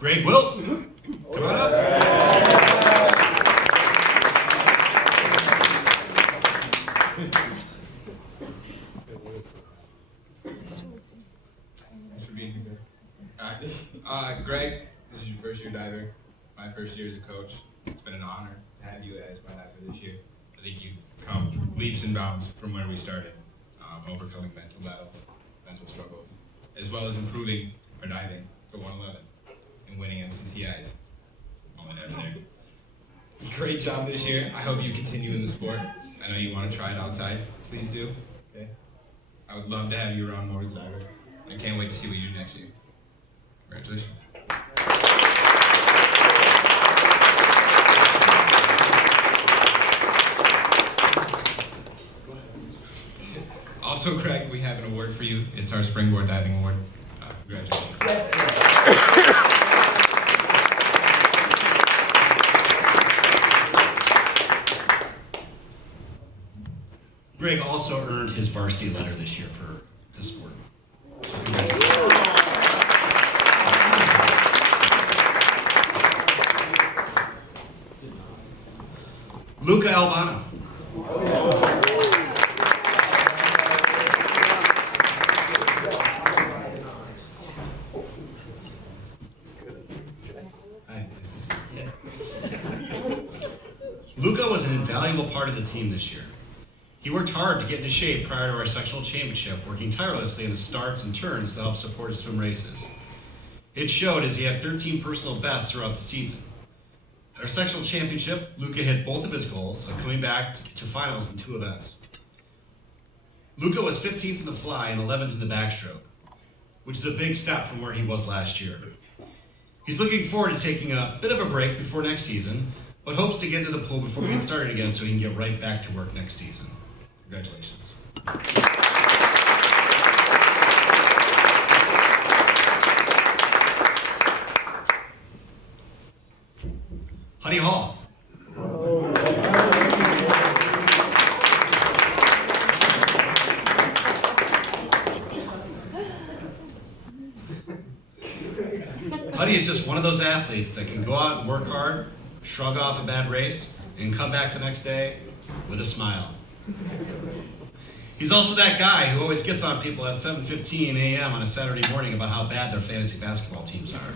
Greg Wilt, come on up. Thanks for being here. Greg, this is your first year diver. My first year as a coach. It's been an honor to have you as my diver this year. I think you've come leaps and bounds from where we started, overcoming mental battles, mental struggles, as well as improving our diving to 111 and winning NCCIs. All in there. Great job this year. I hope you continue in the sport. I know you want to try it outside. Please do. Okay. I would love to have you around more as a diver. I can't wait to see what you do next year. Congratulations. Also, Craig, we have an award for you. It's our Springboard Diving Award. Congratulations. Greg also earned his varsity letter this year for the sport. Luca Albano. Luca was an invaluable part of the team this year. He worked hard to get into shape prior to our sectional championship, working tirelessly in the starts and turns to help support his swim races. It showed as he had 13 personal bests throughout the season. At our sectional championship, Luca hit both of his goals of coming back to finals in 2 events. Luca was 15th in the fly and 11th in the backstroke, which is a big step from where he was last year. He's looking forward to taking a bit of a break before next season, but hopes to get into the pool before we get started again so he can get right back to work next season. Congratulations. Huddy Hall. Huddy is just one of those athletes that can go out and work hard, shrug off a bad race, and come back the next day with a smile. He's also that guy who always gets on people at 7:15 a.m. on a Saturday morning about how bad their fantasy basketball teams are.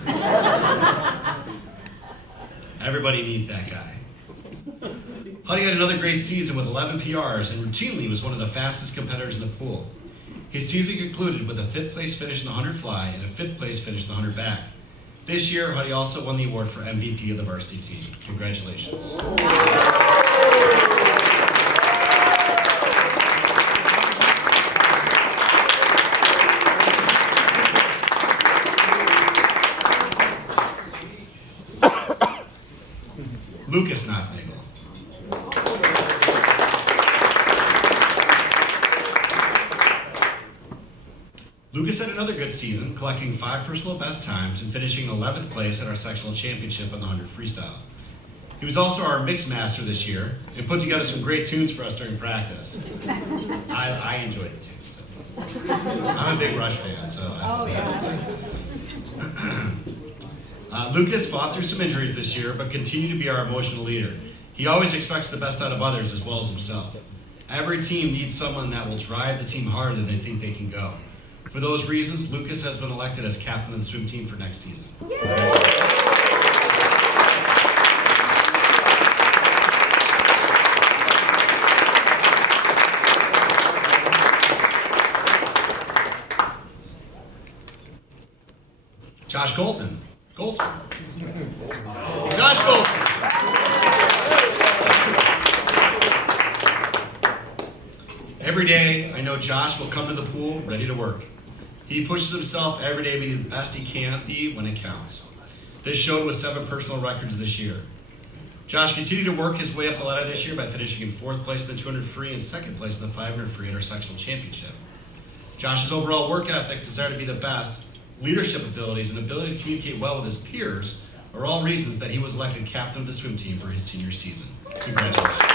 Everybody needs that guy. Huddy had another great season with 11 PRs and routinely was one of the fastest competitors in the pool. His season concluded with a 5th place finish in the 100 fly and a 5th place finish in the 100 back. This year, Huddy also won the award for MVP of the varsity team. Congratulations. Lucas Nothnagel. Lucas had another good season, collecting 5 personal best times and finishing 11th place at our sectional championship in the 100 freestyle. He was also our mix master this year and put together some great tunes for us during practice. I enjoyed the tunes. I'm a big Rush fan, so Lucas fought through some injuries this year, but continued to be our emotional leader. He always expects the best out of others as well as himself. Every team needs someone that will drive the team harder than they think they can go. For those reasons, Lucas has been elected as captain of the swim team for next season. Josh Goldman. Josh Goldman. Every day, I know Josh will come to the pool ready to work. He pushes himself every day to be the best he can be when it counts. This showed with 7 personal records this year. Josh continued to work his way up the ladder this year by finishing in 4th place in the 200 free and 2nd place in the 500 free at our sectional championship. Josh's overall work ethic, desire to be the best, leadership abilities, and ability to communicate well with his peers are all reasons that he was elected captain of the swim team for his senior season. Congratulations.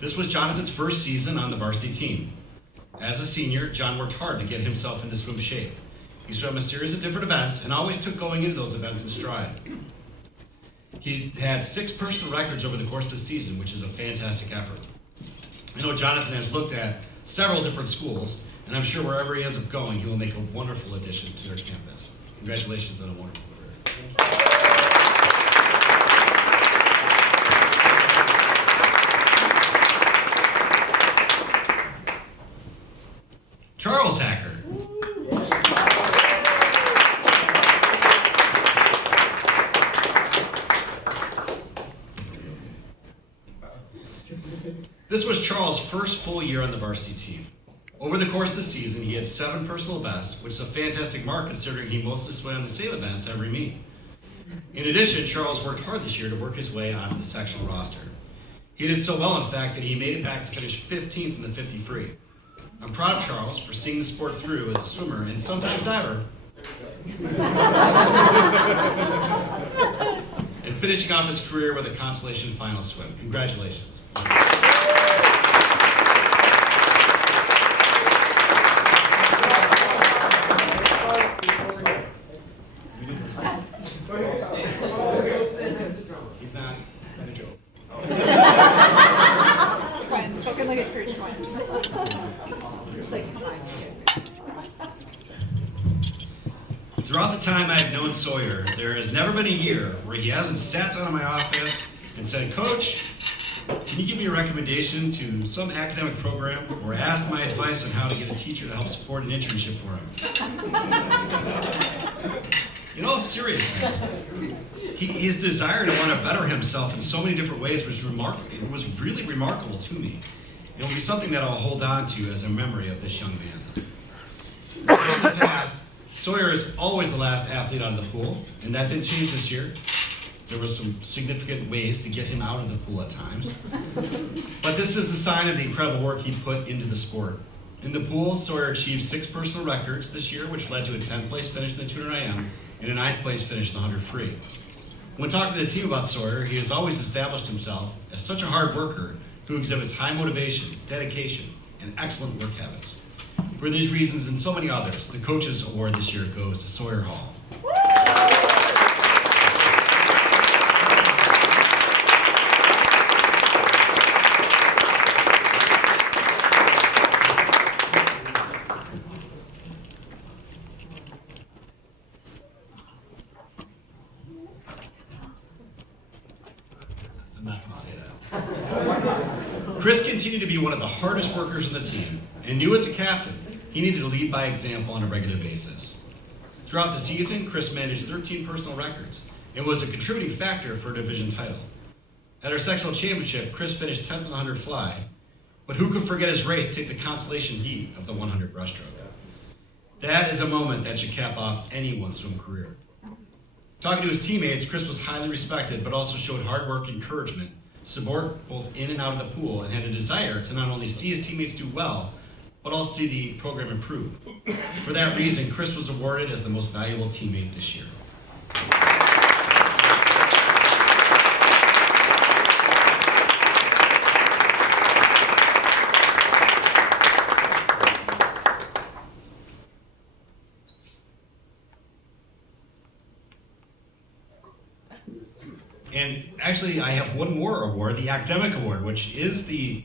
This was Jonathan's first season on the varsity team. As a senior, John worked hard to get himself into swim shape. He swam a series of different events and always took going into those events in stride. He had 6 personal records over the course of the season, which is a fantastic effort. I know Jonathan has looked at several different schools, and I'm sure wherever he ends up going, he will make a wonderful addition to their campus. Congratulations on a wonderful career. Charles Hacker. This was Charles' first full year on the varsity team. Over the course of the season, he had 7 personal bests, which is a fantastic mark considering he mostly swam the same events every meet. In addition, Charles worked hard this year to work his way onto the sectional roster. He did so well, in fact, that he made it back to finish 15th in the 50 free. I'm proud of Charles for seeing the sport through as a swimmer and sometimes diver, and finishing off his career with a consolation final swim. Congratulations. He's not a joke. Spoken like a church one. It's like, come on, Throughout the time I've known Sawyer, there has never been a year where he hasn't sat down in my office and said, "Coach, can you give me a recommendation to some academic program?" or asked my advice on how to get a teacher to help support an internship for him. In all seriousness, his desire to want to better himself in so many different ways was remarkable. It was really remarkable to me. It will be something that I'll hold on to as a memory of this young man. In the past, Sawyer is always the last athlete out of the pool, and that didn't change this year. There were some significant ways to get him out of the pool at times. But this is the sign of the incredible work he put into the sport. In the pool, Sawyer achieved 6 personal records this year, which led to a 10th place finish in the 200 IM and a 9th place finish in the 100 free. When talking to the team about Sawyer, he has always established himself as such a hard worker who exhibits high motivation, dedication, and excellent work habits. For these reasons and so many others, the Coaches Award this year goes to Sawyer Hall. I'm not going to say that. Chris continued to be one of the hardest workers on the team and knew as a captain he needed to lead by example on a regular basis. Throughout the season, Chris managed 13 personal records and was a contributing factor for a division title. At our sectional championship, Chris finished 10th in the 100 fly, but who could forget his race to take the consolation heat of the 100 breaststroke? That is a moment that should cap off anyone's swim career. Talking to his teammates, Chris was highly respected, but also showed hard work and encouragement, support both in and out of the pool, and had a desire to not only see his teammates do well, but also see the program improve. For that reason, Chris was awarded as the most valuable teammate this year. And actually, I have one more award, the Academic Award, which is the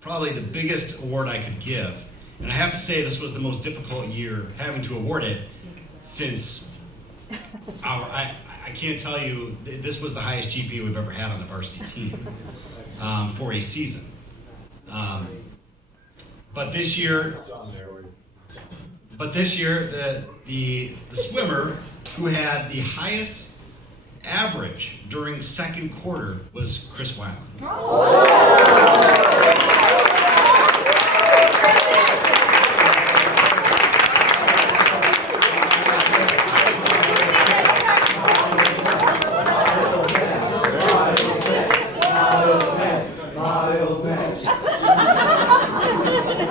probably the biggest award I could give. And I have to say this was the most difficult year having to award it since I can't tell you, this was the highest GPA we've ever had on the varsity team for a season. But this year, the swimmer who had the highest average during second quarter was Chris Weiland.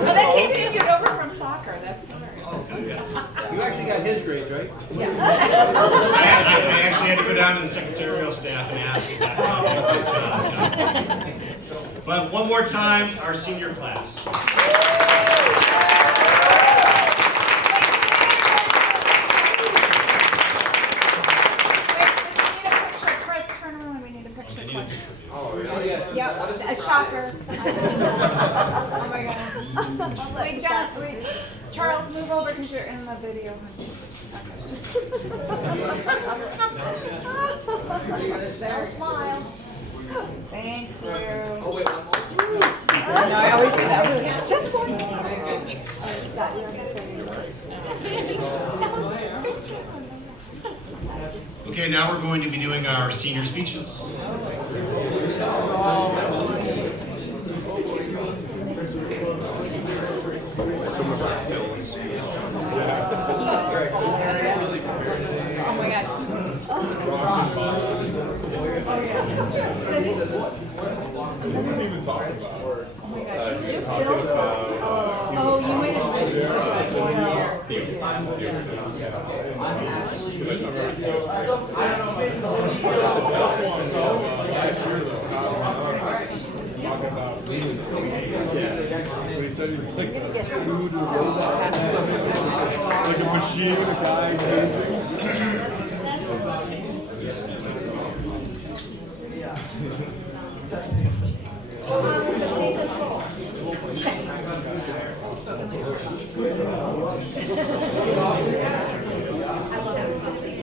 That continued over from soccer. That's hilarious. Oh, good, yes. You actually got his grades, right? I actually had to go down to the secretarial staff and ask if that. But one more time, our senior class. Yep, a shocker. Oh my god. Wait, John, wait, Charles, move over because you're in the video. There's smile. Thank you. Oh, wait, one more. No, I always do that. Just one more. Okay, now we're going to be doing our senior speeches. Oh my god. Oh, you waited like 1 He said he's like food like a machine, a guy.